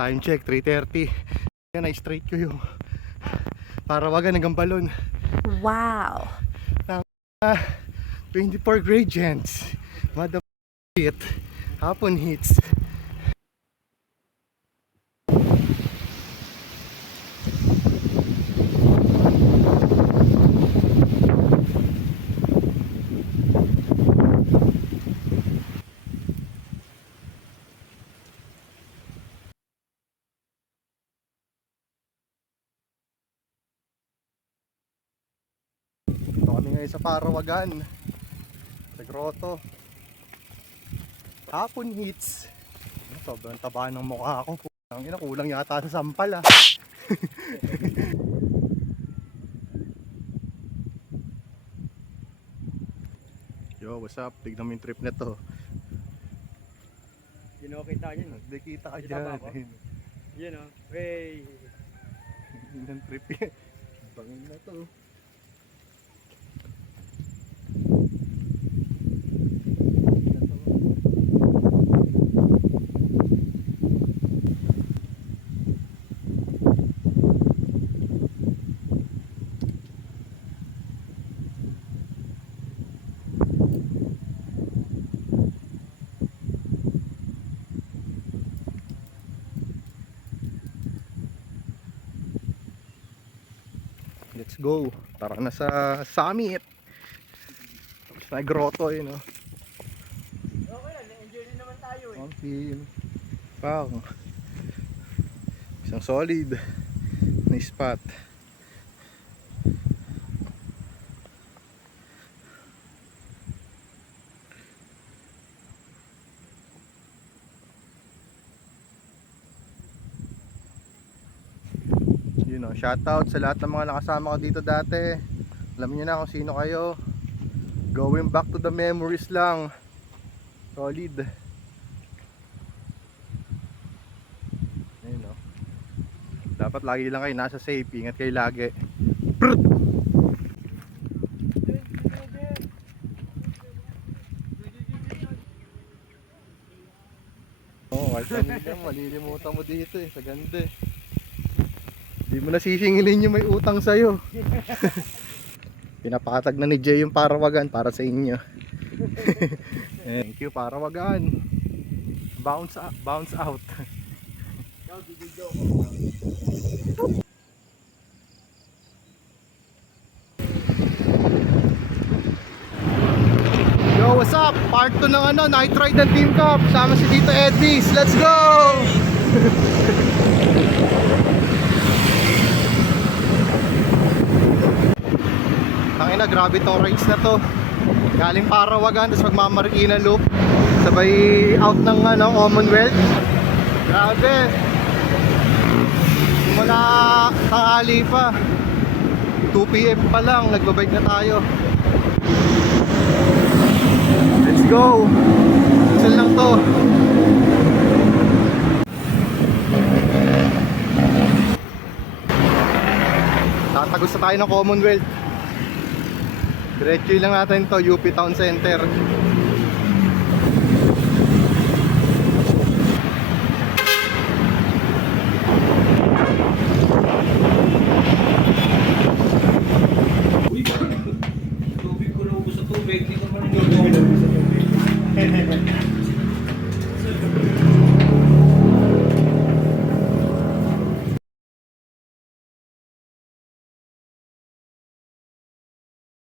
Time check 3:30. Yan, na-straight ko yung Parawagan hanggang Balon. Wow. 24 gradients. Mother shit. Hapon hits. Ito kami ngayon sa Parawagan, sa grotto. Hapon hits. Sobrang taba ng mukha ko. Kulang yata sa sampal ah. Yo, what's up? Tignan mo yung trip na to. Yun o, kita nyo. Hindi kita ka Kita ba dyan. ako? Yun o. Wey. Yun ang trip yan. Bangin na to. Let's go. Tara na sa summit. Tapos na grotto yun, no? Okay lang, enjoy din naman tayo eh. Okay. Wow. Isang solid na spot. Yun o, shoutout sa lahat ng mga nakasama ko dito dati. Alam niyo na kung sino kayo. Going back to the memories lang. Solid. Ayun o. Dapat lagi lang kayo nasa safe. Ingat kayo lagi. Brrrt! Oh, kahit pamilya, malilimutan mo dito eh. Sa ganda eh. Hindi mo nasisingilin yung may utang sa'yo. Pinapatag na ni Jay yung Parawagan para sa inyo. Thank you Parawagan. Bounce out. Yo, what's up? Part 2 ng Night Ride ng Team Cup. Sama si Tito Eddies. Let's go! Tangina, grabe tong rides na to. Galing Parawagan, tapos magmamarikina loop. Sabay out ng Commonwealth. Grabe. Simula tanghali pa. 2 PM pa lang, nagbabike na tayo. Let's go. Saan lang to? Tatagos na tayo ng Commonwealth. Diretso lang natin to, UP Town Center. Tubig ko na ubos sa tubig. Dito pa rin yung ubos sa tubig.